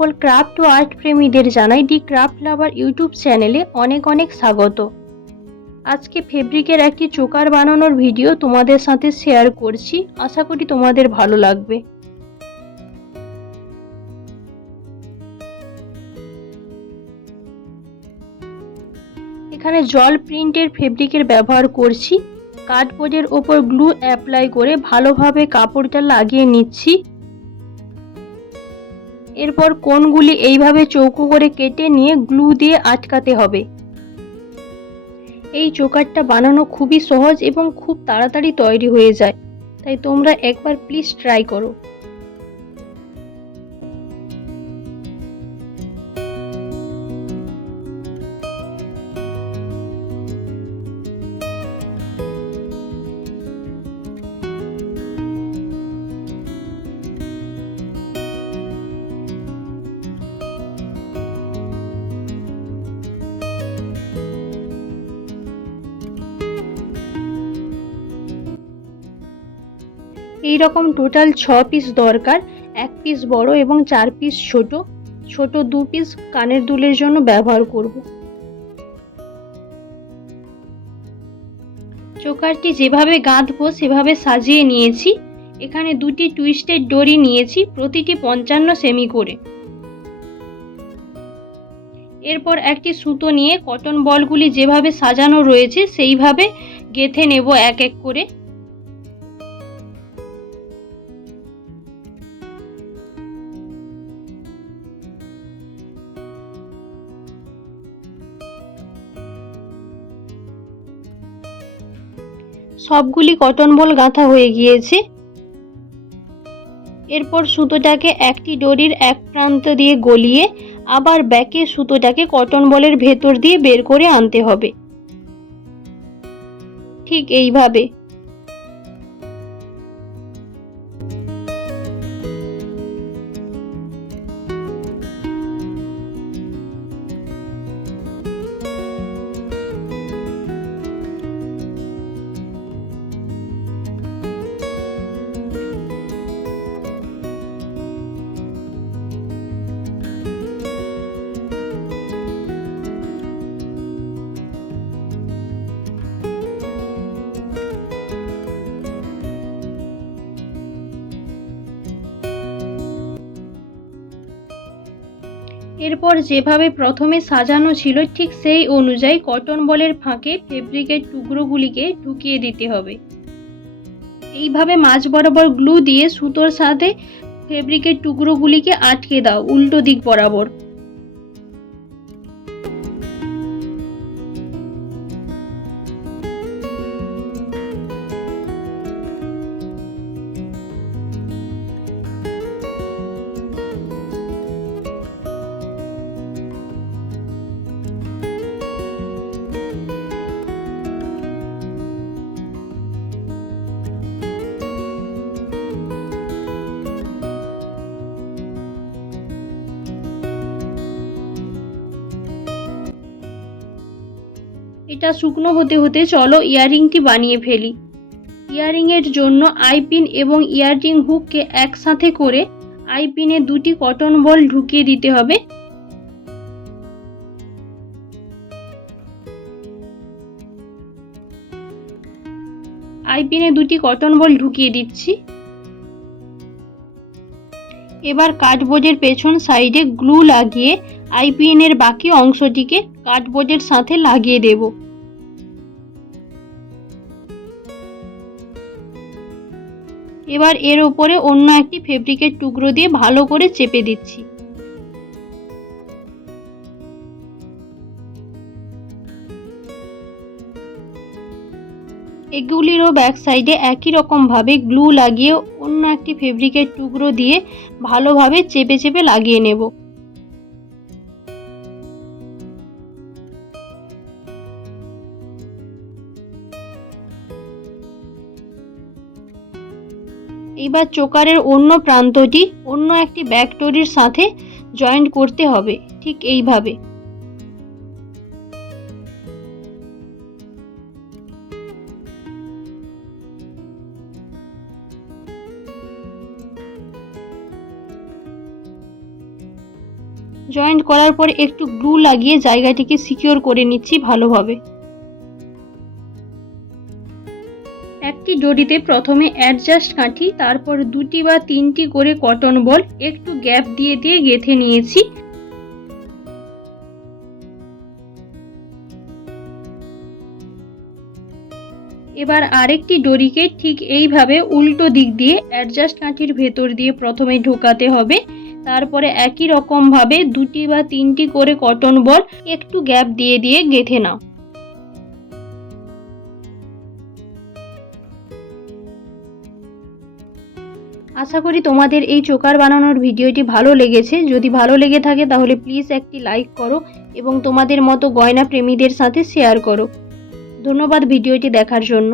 সকল ক্রাফট ও আর্ট প্রেমীদের জানাই দি ক্রাফট লাভার ইউটিউব চ্যানেলে অনেক অনেক স্বাগত। আজকে ফেব্রিকের একটি চোকার বানানোর ভিডিও তোমাদের সাথে শেয়ার করছি, আশা করি তোমাদের ভালো লাগবে। এখানে জল প্রিন্টের ফেব্রিকের ব্যবহার করছি। কার্ডবোর্ডের ওপর গ্লু অ্যাপ্লাই করে ভালোভাবে কাপড়টা লাগিয়ে নিচ্ছি। এরপর কোণগুলি এইভাবে চৌকো করে কেটে নিয়ে গ্লু দিয়ে আটকাতে হবে। এই চোকারটা বানানো খুবই সহজ এবং খুব তাড়াতাড়ি তৈরি হয়ে যায়, তাই তোমরা একবার প্লিজ ট্রাই করো। এই রকম টোটাল 6 পিস দরকার, 1 পিস বড় এবং 4 পিস ছোট। ছোট 2 পিস কানের দুলের জন্য ব্যবহার করব। চোকারটি যেভাবে গাঁথবো সেভাবে সাজিয়ে নিয়েছি। এখানে দুটি টুইস্টেড দড়ি নিয়েছি, প্রতিটি 55 সেমি করে। এরপর একটি সুতো নিয়ে কটন বলগুলি যেভাবে সাজানো রয়েছে সেইভাবে গেঁথে নেব এক এক করে। সবগুলি কটন বল গাঁথা হয়ে গিয়েছে। এরপর সুতোটাকে একটি দড়ির এক প্রান্ত দিয়ে গলিয়ে আবার ব্যাকে সুতোটাকে কটন বলের ভেতর দিয়ে বের করে আনতে হবে, ঠিক এইভাবে। এরপর যেভাবে প্রথমে সাজানো ছিল ঠিক সেই অনুযায়ী কটন বলের ফাঁকে ফেব্রিকের টুকরোগুলিকে ঢুকিয়ে দিতে হবে। এইভাবে মাঝ বরাবর গ্লু দিয়ে সুতোর সাথে ফেব্রিকের টুকরোগুলিকে আটকে দাও উল্টো দিক বরাবর। এটা শুকনো হতে হতে চলো ইয়াররিংটি বানিয়ে ফেলি। ইয়াররিংয়ের জন্য আইপিন এবং ইয়াররিং হুককে একসাথে করে আইপিনে দুটি কটন বল ঢুকিয়ে দিতে হবে। আইপিনে দুটি কটন বল ঢুকিয়ে দিচ্ছি। এবার কার্ডবোর্ডের পেছন সাইডে গ্লু লাগিয়ে আইপিনের বাকি অংশটিকে কার্ডবোর্ডের সাথে লাগিয়ে দেব। এবার এর উপরে অন্য একটি ফেব্রিকের টুকরো দিয়ে ভালো করে চেপে দিচ্ছি। এগুলিরও ব্যাক সাইডে একই রকম ভাবে গ্লু লাগিয়ে অন্য একটি ফেব্রিকের টুকরো দিয়ে ভালোভাবে চেপে চেপে লাগিয়ে নেব। এবার চোকারের অন্য প্রান্তটি অন্য একটি ব্যাক দড়ির সাথে জয়েন্ট করতে হবে, ঠিক এইভাবে। জয়েন্ট করার পর একটু গ্লু লাগিয়ে জায়গাটিকে সিকিউর করে নিচ্ছি ভালোভাবে। একটি দড়িতে প্রথমে অ্যাডজাস্ট কাঠি, তারপর 2টি বা 3টি করে কটন বল একটু গ্যাপ দিয়ে দিয়ে গেঁথে নিয়েছি। এবার আরেকটি দড়িকে ঠিক এইভাবে উল্টো দিক দিয়ে অ্যাডজাস্ট কাঠির ভেতর দিয়ে প্রথমে ঢোকাতে হবে। তারপরে একই রকমভাবে 2টি বা 3টি করে কটন বল একটু গ্যাপ দিয়ে দিয়ে গেঁথে নাও। আশা করি তোমাদের এই চোকার বানানোর ভিডিওটি ভালো লেগেছে। যদি ভালো লেগে থাকে তাহলে প্লিজ একটি লাইক করো এবং তোমাদের মতো গয়না প্রেমীদের সাথে শেয়ার করো। ধন্যবাদ ভিডিওটি দেখার জন্য।